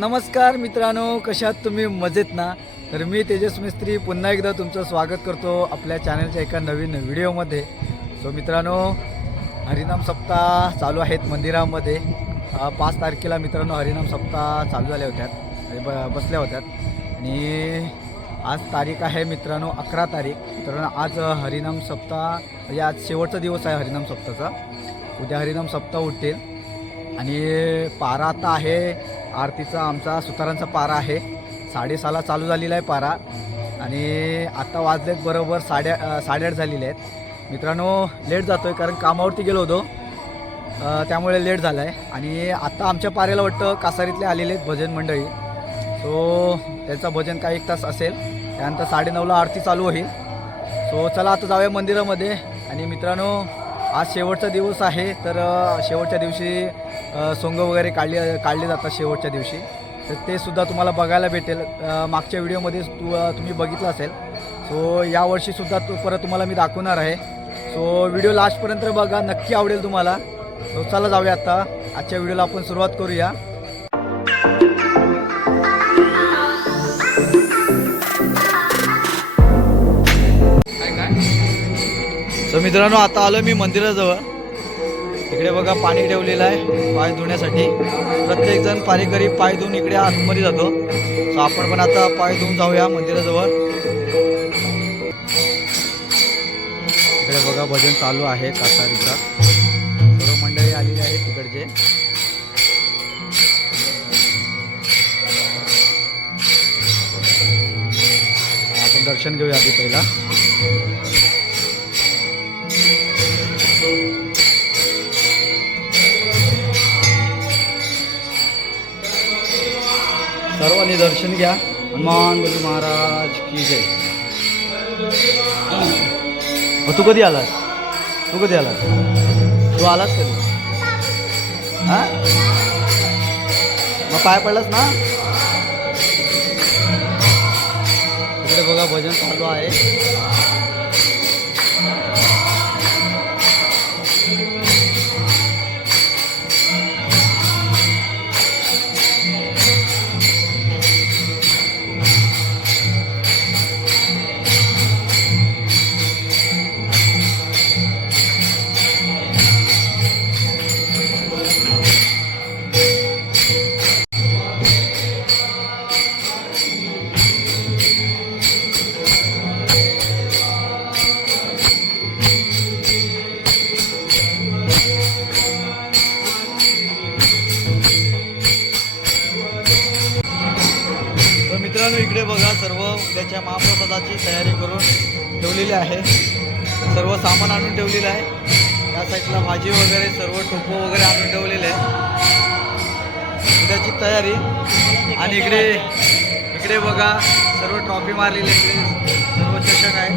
नमस्कार मित्रांनो, कशात तुम्ही मजेत ना? तर मी तेजस मिस्त्री पुन्हा एकदा तुमचं स्वागत करतो आपल्या चॅनलच्या एका नवीन व्हिडिओमध्ये. सो मित्रांनो, हरिनाम सप्ताह चालू आहेत मंदिरामध्ये. 5 तारखेला मित्रांनो हरिनाम सप्ताह चालू झाल्या होत्या, बसल्या होत्यात. आणि आज तारीख आहे मित्रांनो 11 तारीख. मित्रांनो आज हरिनाम सप्ताह म्हणजे आज शेवटचा दिवस आहे हरिनाम सप्ताहाचा. उद्या हरिनाम सप्ताह उठेल आणि पारा आता आहे आरतीचा, आमचा सुतारांचा पारा आहे. 6:30ला चालू झालेला आहे पारा आणि आता वाजलेत बरोबर 8:30 झालेले आहेत. मित्रांनो लेट जातो आहे कारण कामावरती गेलो होतो, त्यामुळे लेट झाला आहे. आणि आता आमच्या पाऱ्याला वाटतं कासारीतले आलेले आहेत भजन मंडळी. सो त्यांचं भजन काही 1 तास असेल, त्यानंतर 9:30ला आरती चालू होईल. सो चला आता जाऊया मंदिरामध्ये. आणि मित्रांनो आज शेवटचा दिवस आहे, तर शेवटच्या दिवशी सोंग वगैरे काढले जातात शेवटच्या दिवशी, तर ते सुद्धा तुम्हाला बघायला भेटेल. मागच्या व्हिडिओमध्ये तुम्ही बघितलं असेल. सो यावर्षीसुद्धा परत तुम्हाला मी दाखवणार आहे. सो व्हिडिओ लास्टपर्यंत बघा, नक्की आवडेल तुम्हाला. सो चला जाऊया आता आजच्या व्हिडिओला आपण सुरुवात करूया. सो मित्रांनो आता आलो मी मंदिराजवळ. इकडे बघा पाणी ठेवलेलं आहे पाय धुण्यासाठी. प्रत्येकजण पारेकरी पाय धुवून इकडे आतमध्ये जातो. सो आपण पण आता पाय धुवून जाऊया मंदिराजवळ. इकडे बघा भजन चालू आहे कासारीचा. सर्व मंडळी आलेली आहेत तिकडचे. आपण दर्शन घेऊया आधी पहिला. सर्वांनी दर्शन घ्या. हनुमान बली महाराज की जय. तू कधी आलास? तू आलास कधी? हां मग पाय पडलास ना? इकडे बघा भजन चालू आहे. मित्रांनो इकडे बघा सर्व उद्याच्या महाप्रसादाची तयारी करून ठेवलेली आहे. सर्व सामान आणून ठेवलेलं आहे. त्या साईडला भाजी वगैरे सर्व टोपो वगैरे आणून ठेवलेले आहे उद्याची तयारी. आणि इकडे बघा सर्व ट्रॉफी मारलेली आहे. सर्व चषक आहे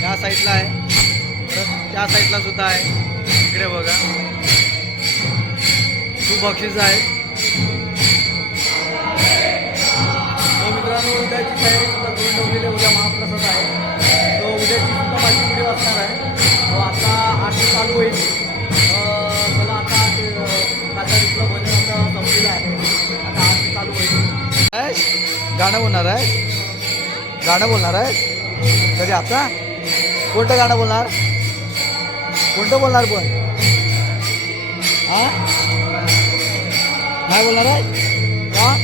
त्या साईडला आहे, तर त्या साईडला सुद्धा आहे. इकडे बघा खूप बक्षीस आहे. मित्रांनो उद्याची तयारी सुद्धा करून ठेवलेली. उद्या महाप्रसाद आहे, तो उद्याची सुद्धा माझी व्हिडिओ असणार आहे. तो आता आरती चालू होईल. मला आता कासारीतलं भजन आता संपलेलं आहे. आता आरती चालू होईल. गाणं बोलणार आहे तरी आता कोणतं गाणं बोलणार? पण हां काय बोलणार आहे का?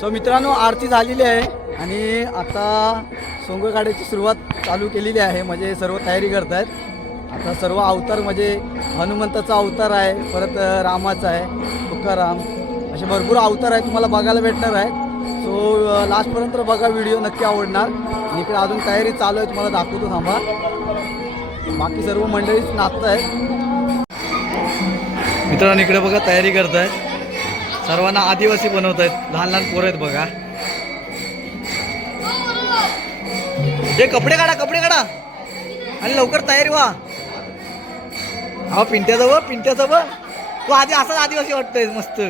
सो मित्रांनो आरती झालेली आहे आणि आता सोंग काढायची सुरुवात चालू केलेली आहे. म्हणजे सर्व तयारी करत आहेत. आता सर्व अवतार म्हणजे हनुमंताचा अवतार आहे, परत रामाचा आहे, तुकाराम, असे भरपूर अवतार आहेत तुम्हाला बघायला भेटणार आहेत. सो लास्टपर्यंत बघा, व्हिडिओ नक्की आवडणार. आणि इकडे अजून तयारी चालू आहे, तुम्हाला दाखवतो थांबा. बाकी सर्व मंडळीच नाचत आहेत. मित्रांनो इकडे बघा तयारी करत आहेत. सर्वांना आदिवासी बनवत आहेत. लहान लहान पोरं आहेत बघा. हे कपडे काढा, कपडे काढा आणि लवकर तयारी व्हा. हा पिंट्याजवळ, पिंट्याजवळ तू आधी असाच आदिवासी वाटतोय मस्त.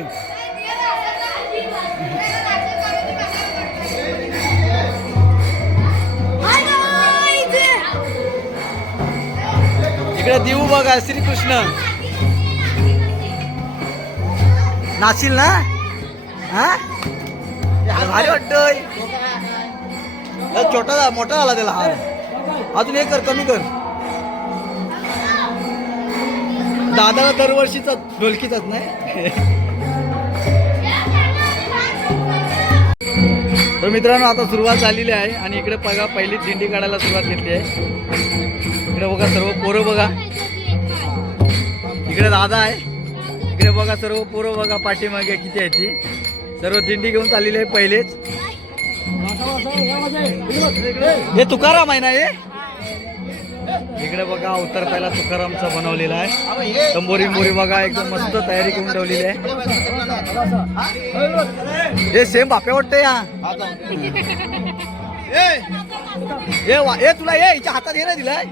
इकडे देऊ बघा, श्रीकृष्ण नाचील ना. हा भारी वाटतोय. छोटा मोठा झाला त्याला. हा अजून हे कर, कमी कर. दादाला दरवर्षीचा ढोलकीचाच नाही. तर मित्रांनो आता सुरुवात झालेली आहे आणि इकडे बघा पहिली दिंडी काढायला सुरुवात घेतली आहे. इकडे बघा सर्व पोरं बघा. इकडे दादा आहे. इकडे बघा सर्व पोरं बघा, पाठीमागे किती आहे ती. सर्व दिंडी घेऊन चाललेली आहे पहिलेच. हे तुकाराम आहे ना हे. इकडे बघा अवतार पहिला तुकारामचा बनवलेला आहे. तंबोरी मोरी बघा एकदम मस्त तयारी करून ठेवलेली आहे. हे सेम बाप्या वाटतंय. हे तुला ये हिच्या हातात हे ना दिलाय.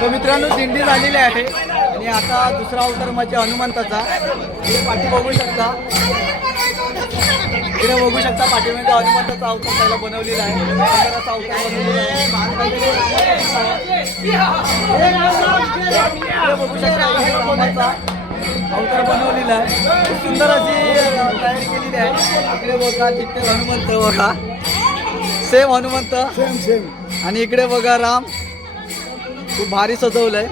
तर मित्रांनो दिंडी झालेली आहे आणि आता दुसरा अवतार म्हणजे हनुमंताचा. हे पाठी बघू शकता, इकडे बघू शकता पाठीमध्ये हनुमंताचा अवतार त्याला बनवलेला आहे. अवतार बनवलेला आहे. बघू शकता रामाचा अवतार बनवलेला आहे. खूप सुंदर अशी तयारी केलेली आहे. इकडे बघा तिथे हनुमंत बघा, सेम हनुमंत सेम. आणि इकडे बघा राम खूप भारी सजवलंय.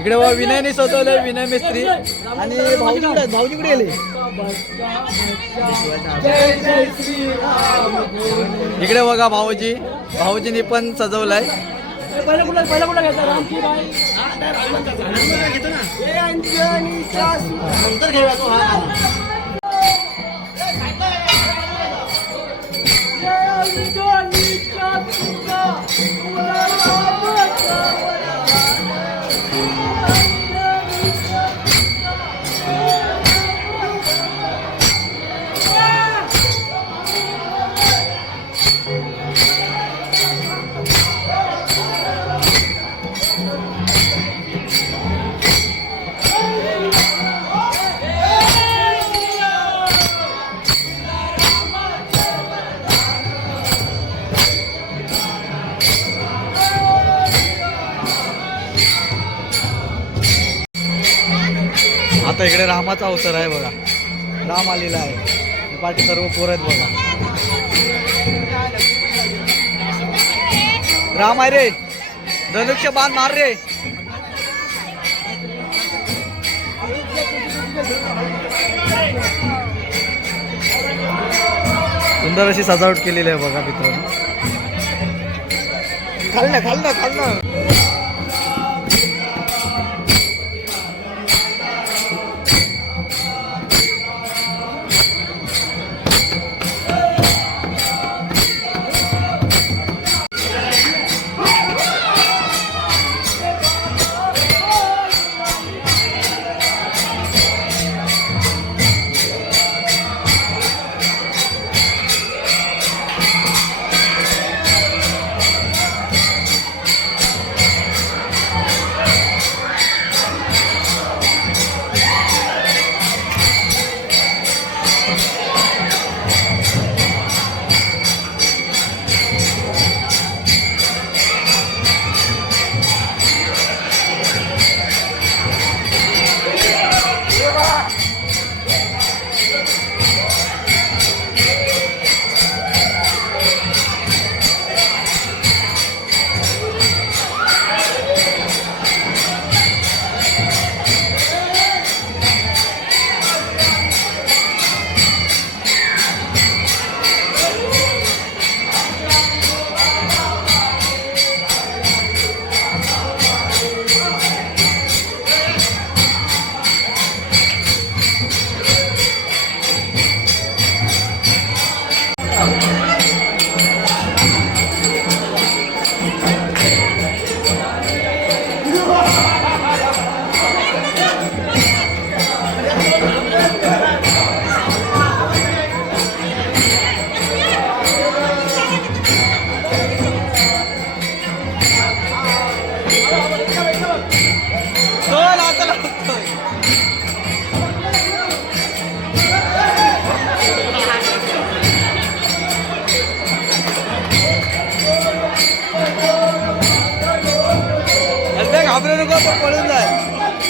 इकडे बघा विनयने सजवलंय, विनय मिस्त्री. आणि भाऊजी कुठे, भाऊजी कुठे गेले. इकडे बघा भाऊजी, भाऊजींनी पण सजवलंय. आता इकडे रामाचा अवतार आहे बघा. राम आलेला आहे. पाठी सर्व पोर आहेत बघा. राम आहे रे, धनुष्य बाण मार रे. सुंदर अशी सजावट केलेली आहे बघा मित्रांनो. खाल ना पळून जाय